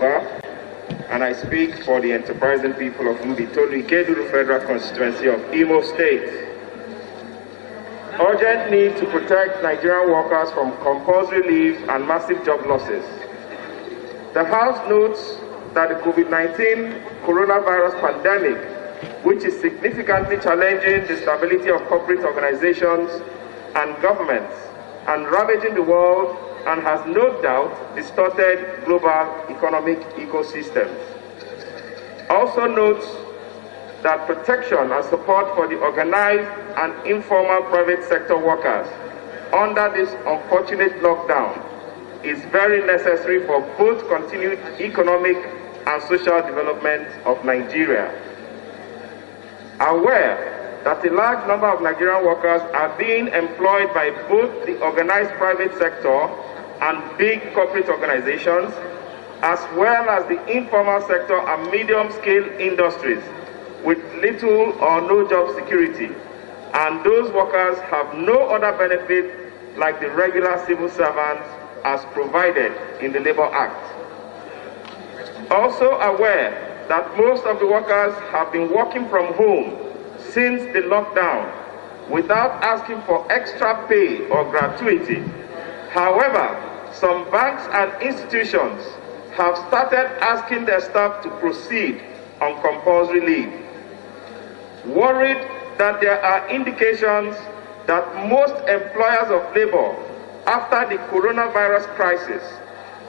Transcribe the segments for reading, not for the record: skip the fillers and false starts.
Nwawuba, and I speak for the enterprising people of Mbitolu Igeduru Federal Constituency of Imo State. Urgent need to protect Nigerian workers from compulsory leave and massive job losses. The House notes that the COVID-19 coronavirus pandemic, which is significantly challenging the stability of corporate organizations and governments and ravaging the world, and has no doubt distorted global economic ecosystems. Also notes that protection and support for the organized and informal private sector workers under this unfortunate lockdown is very necessary for both continued economic and social development of Nigeria. Aware that a large number of Nigerian workers are being employed by both the organized private sector and big corporate organizations, as well as the informal sector and medium-scale industries with little or no job security, and those workers have no other benefit like the regular civil servants as provided in the Labour Act. Also aware that most of the workers have been working from home since the lockdown without asking for extra pay or gratuity. However, some banks and institutions have started asking their staff to proceed on compulsory leave. Worried that there are indications that most employers of labor after the coronavirus crisis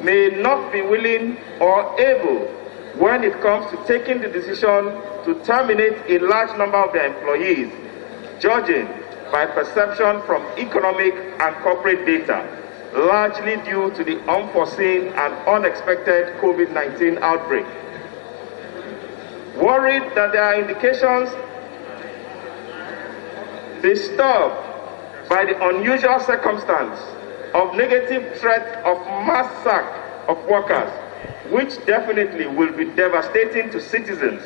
may not be willing or able when it comes to taking the decision to terminate a large number of their employees, judging by perception from economic and corporate data, largely due to the unforeseen and unexpected COVID-19 outbreak. Worried that there are indications disturbed by the unusual circumstance of negative threat of mass sack of workers, which definitely will be devastating to citizens,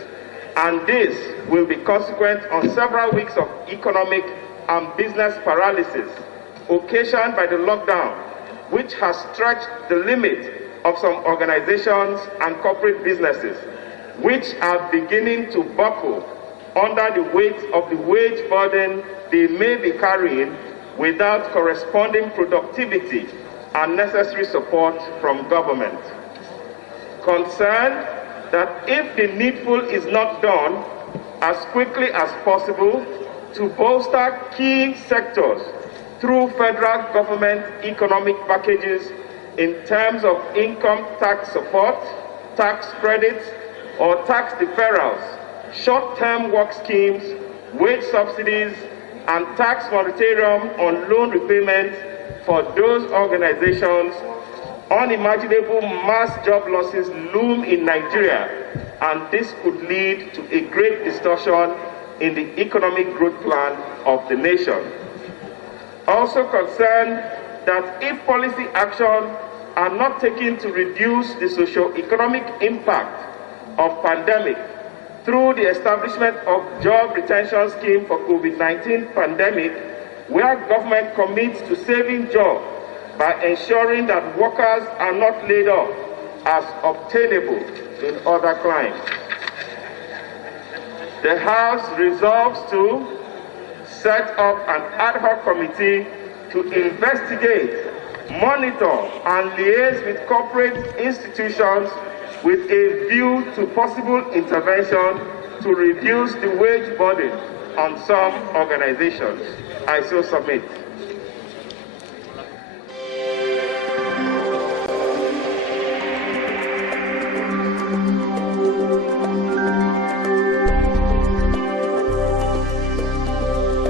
and this will be consequent on several weeks of economic and business paralysis occasioned by the lockdown, which has stretched the limit of some organizations and corporate businesses, which are beginning to buckle under the weight of the wage burden they may be carrying without corresponding productivity and necessary support from government. Concerned that if the needful is not done as quickly as possible to bolster key sectors through federal government economic packages in terms of income tax support, tax credits, or tax deferrals, short-term work schemes, wage subsidies, and tax moratorium on loan repayment for those organizations, unimaginable mass job losses loom in Nigeria, and this could lead to a great distortion in the economic growth plan of the nation. Also concerned that if policy action are not taken to reduce the socio-economic impact of pandemic through the establishment of job retention scheme for COVID-19 pandemic, where government commits to saving jobs by ensuring that workers are not laid off as obtainable in other climes. The House resolves to set up an ad hoc committee to investigate, monitor, and liaise with corporate institutions with a view to possible intervention to reduce the wage burden on some organizations. I so submit.